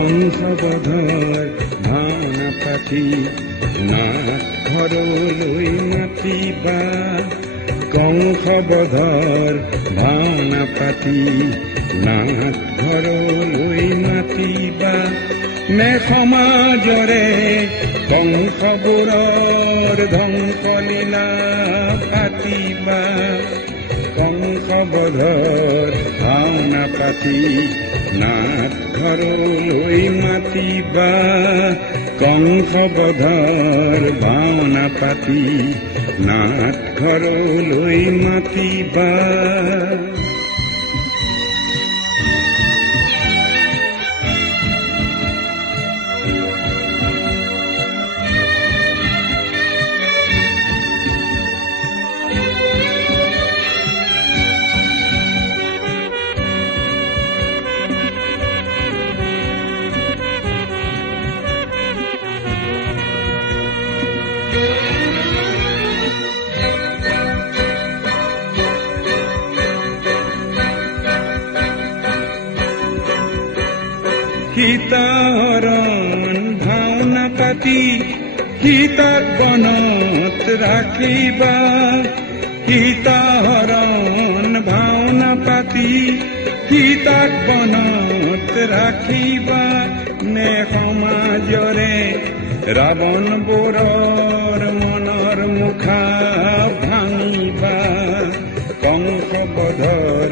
কংসবধৰ ভাওনা পাতি নাট ঘৰলৈ মাতিবা, কংসবধৰ ভাওনা পাতি নাট ঘৰলৈ মাতিবা। নে সমাজৰে কংসবোৰৰ ধ্বংসলীলা পাতিবা, কংসবধৰ ভাওনা পাতি নাট ঘৰলৈ মাতিবা, কংসবধৰ ভাওনা পাতি নাট ঘৰলৈ মাতিবা। সীতাহৰণ ভাওনা পাতি সীতাক বনত ৰাখিবা, সীতাহৰণ ভাওনা পাতি সীতাক বনত ৰাখিবা। নে সমাজৰে ৰাৱণ বোৰৰ মনৰ মুখা ভাঙিবা, কংসবধৰ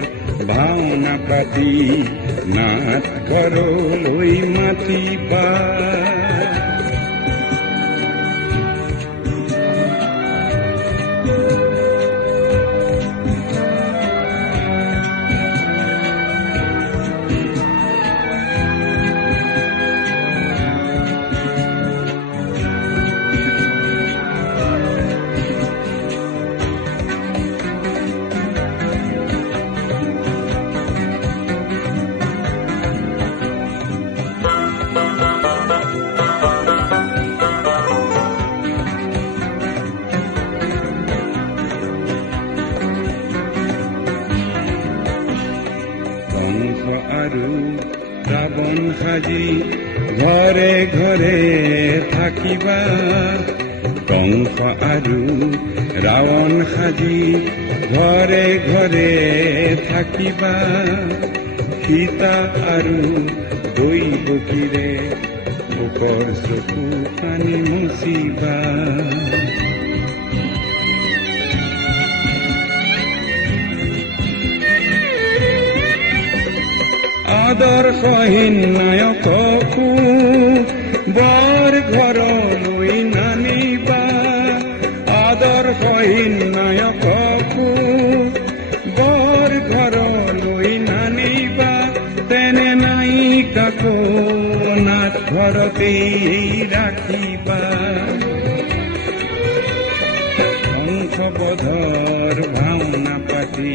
ভাওনা পাতি নাট ঘৰলৈ মাতিবা। আৰু ৰাৱণ সাজি ঘৰে ঘৰে থাকিবা, কংস আৰু ৰাৱণ সাজি ঘৰে ঘৰে থাকিবা। সীতা আৰু দৈৱকীৰে বুকৰ চকু পানী মুচিবা, আদৰ্শহীন নায়ককো বৰ ঘৰলৈ নানিবা, আদৰ্শহীন নায়ককো বৰ ঘৰলৈ নানিবা। তেনে নায়িকাকো নাট ঘৰতেই ৰাখিবা, কংসবধৰ ভাওনা পাতি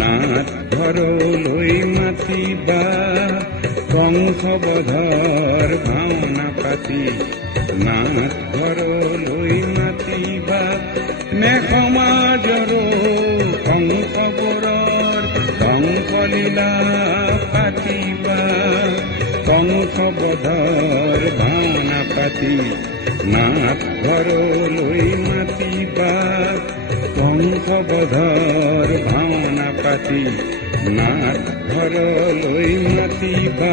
নাট ঘৰলৈ মাতিবা, কংসবধৰ ভাওনা পাতি নাট ঘৰলৈ মাতিবা। নে সমাজৰো কংসবোৰৰ ধ্বংসলীলা পাতিবা, কংসবধৰ ভাওনা পাতি নাট ঘৰলৈ মাতিবা, কংসবধৰ ভাওনা পাতি নাট ঘৰলৈ মাতিবা।